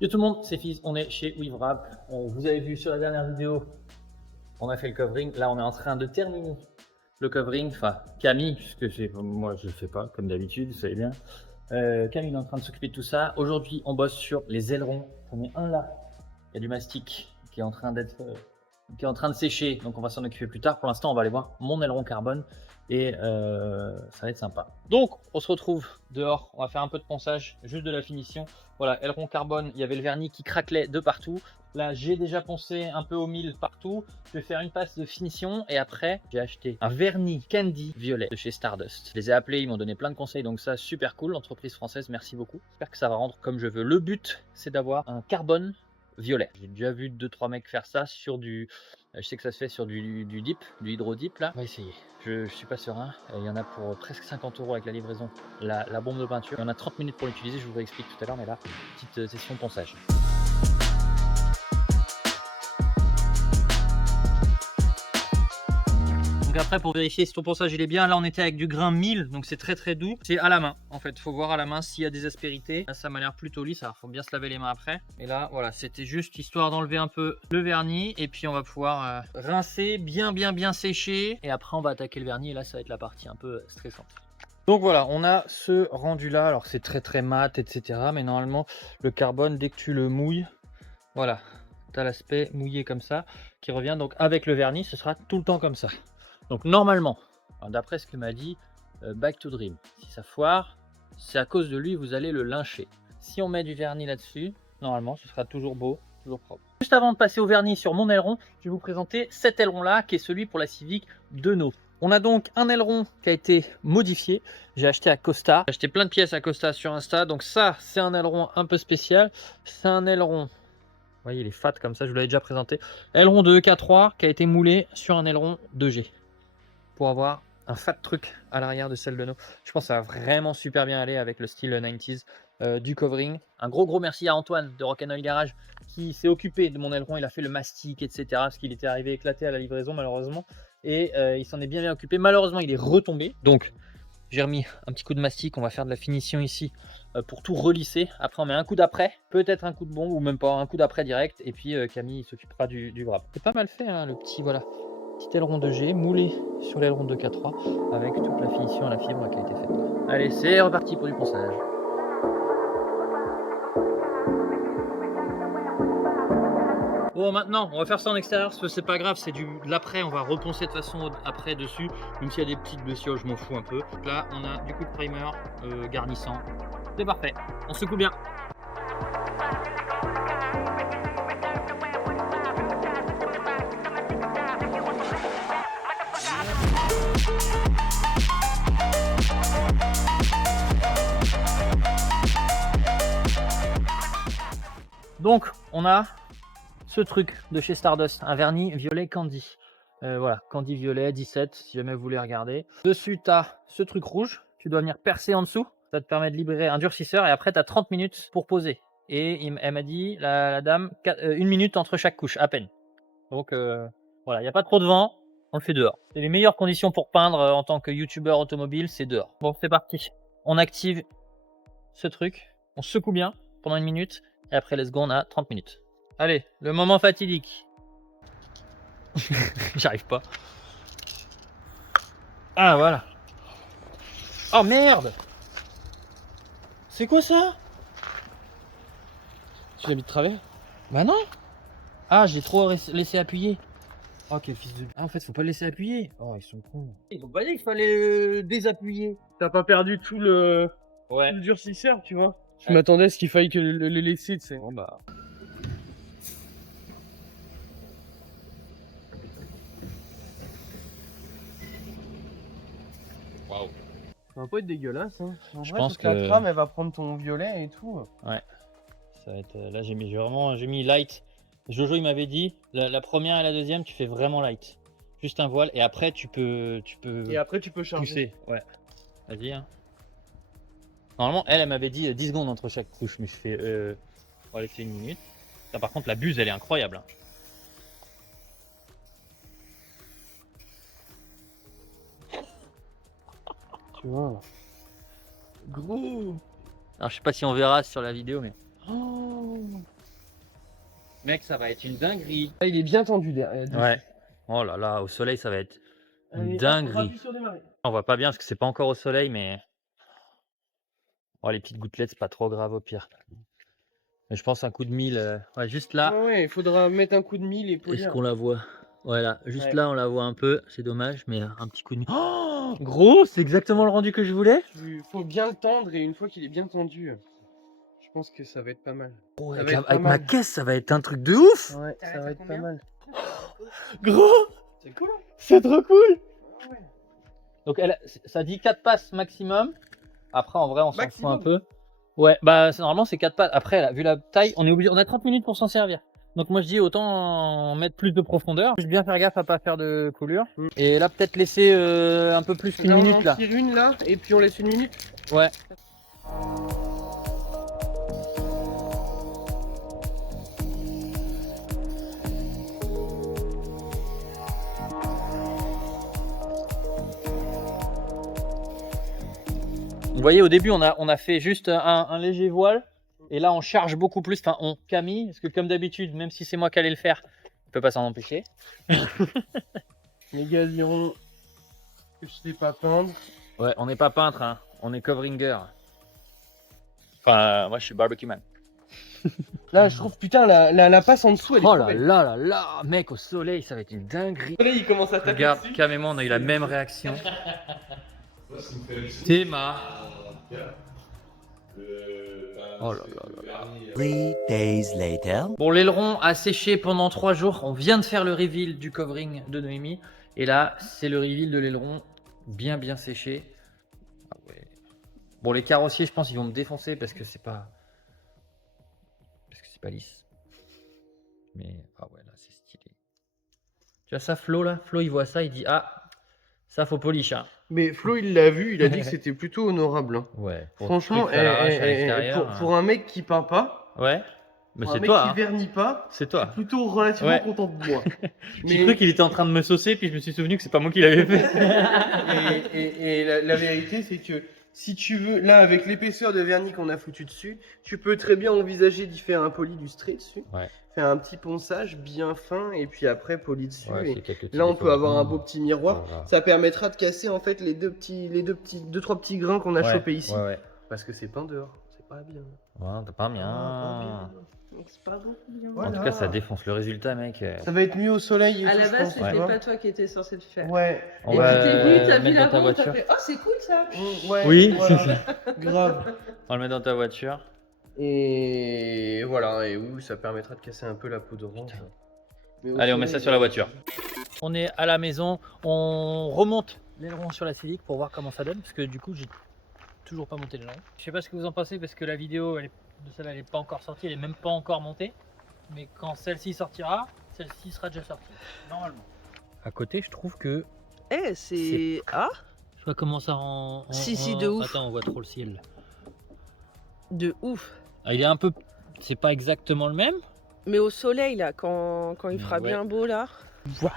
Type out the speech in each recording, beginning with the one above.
Yo tout le monde, c'est Fizz, on est chez WeaveWrap. Vous avez vu sur la dernière vidéo, on a fait le covering. Là, on est en train de terminer le covering. Enfin, Camille, puisque moi je le fais pas comme d'habitude, vous savez bien. Camille est en train de s'occuper de tout ça. Aujourd'hui, on bosse sur les ailerons. On est un là. Il y a du mastic qui est en train de sécher, donc on va s'en occuper plus tard. Pour l'instant, on va aller voir mon aileron carbone et ça va être sympa. Donc, on se retrouve dehors. On va faire un peu de ponçage, juste de la finition. Voilà, aileron carbone, il y avait le vernis qui craquelait de partout. Là, j'ai déjà poncé un peu au mille partout. Je vais faire une passe de finition et après, j'ai acheté un vernis Candy violet de chez Stardust. Je les ai appelés, ils m'ont donné plein de conseils, donc ça, super cool. L'entreprise française, merci beaucoup. J'espère que ça va rendre comme je veux. Le but, c'est d'avoir un carbone violet. J'ai déjà vu 2-3 mecs faire ça sur du... Je sais que ça se fait sur du dip, du hydro-dip là. On va essayer. Je suis pas serein. Il y en a pour presque 50 € avec la livraison. La bombe de peinture. Il y en a 30 minutes pour l'utiliser, je vous réexplique tout à l'heure, mais là, petite session ponçage. Donc après, pour vérifier si ton ponçage il est bien, là on était avec du grain 1000, donc c'est très doux. C'est à la main en fait, il faut voir à la main s'il y a des aspérités. Là ça m'a l'air plutôt lisse, alors faut bien se laver les mains après. Et là voilà, c'était juste histoire d'enlever un peu le vernis et puis on va pouvoir rincer, bien sécher. Et après on va attaquer le vernis et là ça va être la partie un peu stressante. Donc voilà, on a ce rendu là, alors c'est très mat, etc. Mais normalement le carbone, dès que tu le mouilles, voilà, tu as l'aspect mouillé comme ça qui revient. Donc avec le vernis, ce sera tout le temps comme ça. Donc normalement, d'après ce que m'a dit Back to Dream, si ça foire, c'est à cause de lui, vous allez le lyncher. Si on met du vernis là-dessus, normalement ce sera toujours beau, toujours propre. Juste avant de passer au vernis sur mon aileron, je vais vous présenter cet aileron là qui est celui pour la Civic de No. On a donc un aileron qui a été modifié, j'ai acheté à Costa, j'ai acheté plein de pièces à Costa sur Insta, donc ça c'est un aileron un peu spécial, c'est un aileron... Vous voyez, il est fat comme ça, je vous l'avais déjà présenté. Aileron de EK3 qui a été moulé sur un aileron 2G. Pour avoir un fat truc à l'arrière de celle de No. Je pense que ça va vraiment super bien aller avec le style 90s du covering. Un gros merci à Antoine de Rock'n'Roll Garage qui s'est occupé de mon aileron. Il a fait le mastic, etc. Parce qu'il était arrivé éclaté à la livraison malheureusement. Et il s'en est bien occupé. Malheureusement, il est retombé. Donc, j'ai remis un petit coup de mastic. On va faire de la finition ici pour tout relisser. Après, on met un coup d'après, peut-être un coup de bombe ou même pas, un coup d'après direct. Et puis, Camille s'occupera du wrap. C'est pas mal fait, hein, le petit, voilà. Petit aileron 2G moulé sur l'aileron 2K3 avec toute la finition à la fibre qui a été faite. Allez, c'est reparti pour du ponçage. Bon, maintenant, on va faire ça en extérieur, parce que c'est pas grave, c'est de l'après, on va reponcer de façon après dessus, même s'il y a des petites blessures, je m'en fous un peu. Donc là, on a du coup de primer garnissant, c'est parfait, on secoue bien. Donc, on a ce truc de chez Stardust, un vernis violet Candy. Voilà, Candy violet 17, si jamais vous voulez regarder. Dessus, tu as ce truc rouge, tu dois venir percer en dessous. Ça te permet de libérer un durcisseur et après, tu as 30 minutes pour poser. Et elle m'a dit, la dame, 1 minute entre chaque couche, à peine. Donc voilà, il n'y a pas trop de vent, on le fait dehors. C'est les meilleures conditions pour peindre en tant que youtubeur automobile, c'est dehors. Bon, c'est parti. On active ce truc, on secoue bien pendant 1 minute et après, let's go, on a 30 minutes. Allez, le moment fatidique. J'arrive pas. Ah, voilà. Oh merde! C'est quoi ça? Tu l'as mis de travers? Bah non! Ah, j'ai trop laissé appuyer. Oh, quel fils de... Ah, en fait, faut pas le laisser appuyer. Oh, ils sont cons. Ils ont pas dit qu'il fallait désappuyer. T'as pas perdu tout le durcisseur, tu vois. Je m'attendais à ce qu'il faille que le laisser, tu sais. Bon, bah... Waouh. Ça va pas être dégueulasse, hein. En Je vrai, pense toute la que- trame, elle va prendre ton violet et tout. Ouais. Ça va être... Là, j'ai mis light. Jojo, il m'avait dit, la première et la deuxième, tu fais vraiment light. Juste un voile et après, tu peux Et après, tu peux charger. pousser. Ouais. Vas-y, hein. Normalement, elle m'avait dit 10 secondes entre chaque couche, mais je fais... on va laisser 1 minute. Ça, par contre, la buse, elle est incroyable. Hein. Tu vois. Gros. Alors, je sais pas si on verra sur la vidéo, mais... Oh. Mec, ça va être une dinguerie. Ah, il est bien tendu derrière. Ouais. Oh là là, au soleil, ça va être une Allez, hop, dinguerie. rappuie sur démarrer. On voit pas bien parce que c'est pas encore au soleil, mais oh, les petites gouttelettes, c'est pas trop grave au pire. Mais je pense un coup de 1000, ouais, juste là, Ouais, il faudra mettre un coup de mille et est-ce polir. qu'on la voit? Voilà, juste Ouais. là, on la voit un peu, c'est dommage, mais un petit coup de 1000. Oh, gros, c'est exactement le rendu que je voulais. Il faut bien le tendre et une fois qu'il est bien tendu, je pense que ça va être pas mal. Oh, Ça avec va être pas avec ma mal. caisse, ça va être un truc de ouf. Ouais, ça va être pas mal. Gros, C'est cool. c'est trop cool. Ouais. Donc ça dit 4 passes maximum. Après, en vrai, on s'en fout un Maximum. peu. Ouais, bah normalement c'est 4 passes. Après, là, vu la taille, on est obligé, on a 30 minutes pour s'en servir. Donc moi je dis autant en mettre plus de profondeur. Juste bien faire gaffe à pas faire de coulure. Et là peut-être laisser un peu plus qu'une Là, on minute en là. tire une là et puis on laisse une minute. Ouais. Vous voyez, au début, on a fait juste un léger voile. Et là, on charge beaucoup plus. Enfin, on camille. Parce que comme d'habitude, même si c'est moi qui allais le faire, je peux pas s'en empêcher. Les gars diront que je sais pas peindre. Ouais, on n'est pas peintre, hein. On est coveringer. Enfin, moi, je suis barbecue man. Là, je trouve, putain, la passe en dessous, elle est Oh trop là belle. là là là, mec, au soleil, ça va être une dinguerie. Là, il commence à taper Regarde, dessus. Cam et moi, on a eu la même réaction. Théma. Oh là là là. 3 days later. Bon, l'aileron a séché pendant 3 jours. On vient de faire le reveal du covering de Noémie. Et là, c'est le reveal de l'aileron bien séché. Ah ouais. Bon, les carrossiers, je pense, ils vont me défoncer parce que c'est pas lisse. Mais ah ouais, là, c'est stylé. Tu vois ça, Flo, là? Flo, il voit ça, il dit ah, ça, faut polish, hein. Mais Flo, il l'a vu, il a dit que c'était plutôt honorable. Hein. Ouais. Pour Franchement, truc à l'arrache à l'extérieur, pour un mec qui peint pas, Ouais. Mais pour un c'est mec toi, qui hein. vernit pas, C'est je toi. suis plutôt relativement Ouais. content de moi. J'ai cru qu'il était en train de me saucer, puis je me suis souvenu que c'est pas moi qui l'avais fait. Et la vérité, c'est que si tu veux, là, avec l'épaisseur de vernis qu'on a foutu dessus, tu peux très bien envisager d'y faire un poli lustré dessus. Ouais. Faire un petit ponçage bien fin et puis après poli dessus. Ouais, et c'est quelques petits là, on défauts. peut avoir un beau petit miroir. Voilà. Ça permettra de casser en fait les deux, trois petits grains qu'on a Ouais, chopés ici. Ouais. Parce que c'est peint dehors, c'est pas bien. Ouais, t'as pas bien. Ah, pas bien. Donc, c'est pas beaucoup bien. En tout cas, ça défonce le résultat, mec. Ça va être mieux au soleil. Et À tout, la je base, pense, c'était tu vois. pas toi qui étais censé le faire. Ouais. On Et va puis t'es venu, t'as vu mettre la dans ta vente, t'as voiture. fait oh c'est cool ça. Ouais, Oui, voilà. Grave. On le met dans ta voiture. Et voilà, et oui, ça permettra de casser un peu la peau d'orange. Mais au Allez, on met ça soleil, sur la voiture. On est à la maison, on remonte l'aileron sur la Civic pour voir comment ça donne, parce que du coup, j'ai toujours pas monté l'aileron. Je sais pas ce que vous en pensez, parce que la vidéo de celle-là, elle est pas encore sortie, elle est même pas encore montée. Mais quand celle-ci sortira, celle-ci sera déjà sortie, normalement. À côté, je trouve que Eh c'est ah je vois comment ça rend. Si, de ouf. Attends, on voit trop le ciel. de ouf. Ah, il est un peu. C'est pas exactement le même. Mais au soleil là, quand il fera Ouais. bien beau là. Waouh.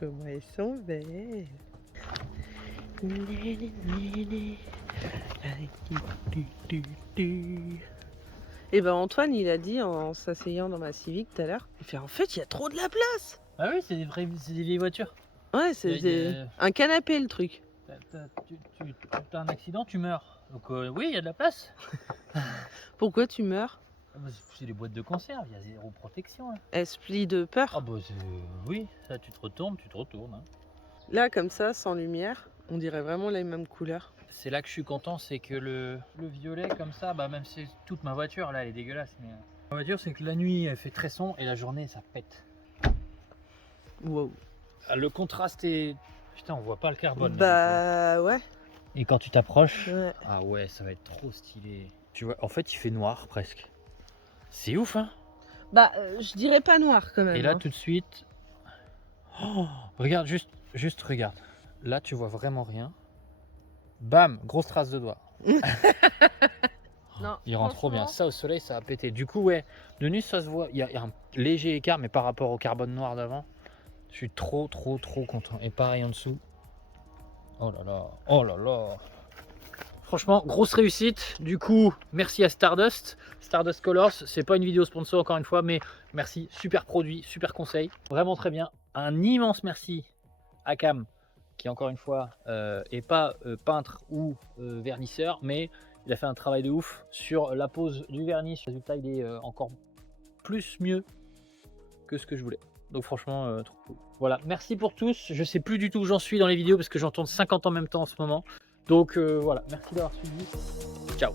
Comment elles sont belles. Et ben Antoine il a dit en s'asseyant dans ma Civic tout à l'heure, il fait en fait il y a trop de la place. Ah oui, c'est des vieilles voitures. Ouais c'est Il y a- un canapé le truc. T'as un accident, tu meurs. Donc oui, il y a de la place. Pourquoi tu meurs? Ah bah, c'est des boîtes de conserve, il y a zéro protection. Là. Esprit de peur. Ah bah oui, ça tu te retournes. Hein. Là comme ça sans lumière, on dirait vraiment les mêmes couleurs. C'est là que je suis content, c'est que le violet comme ça, bah même si toute ma voiture là elle est dégueulasse. Mais ma voiture c'est que la nuit elle fait très sombre et la journée ça pète. Wow. Ah, le contraste est... Putain on voit pas le carbone. Bah ouais. Et quand tu t'approches, Ouais. ah ouais ça va être trop stylé. Tu vois, en fait il fait noir presque. C'est ouf hein. Bah je dirais pas noir quand même. Et là hein. tout de suite, oh, regarde juste regarde. Là tu vois vraiment rien. Bam, grosse trace de doigt. Non, Il rend trop bien. franchement, Ça au soleil ça va péter. Du coup ouais, de nuit ça se voit. Il y a un léger écart mais par rapport au carbone noir d'avant, je suis trop content. Et pareil en dessous. Oh là là. Franchement, grosse réussite. Du coup, merci à Stardust. Stardust Colors, c'est pas une vidéo sponsor encore une fois, mais merci. Super produit, super conseil. Vraiment très bien. Un immense merci à Cam, qui encore une fois est pas peintre ou vernisseur, mais il a fait un travail de ouf sur la pose du vernis. Le résultat, il est encore plus mieux que ce que je voulais. Donc franchement, trop cool. Voilà, merci pour tous. Je sais plus du tout où j'en suis dans les vidéos parce que j'en tourne 50 en même temps en ce moment. Donc voilà, merci d'avoir suivi. Ciao.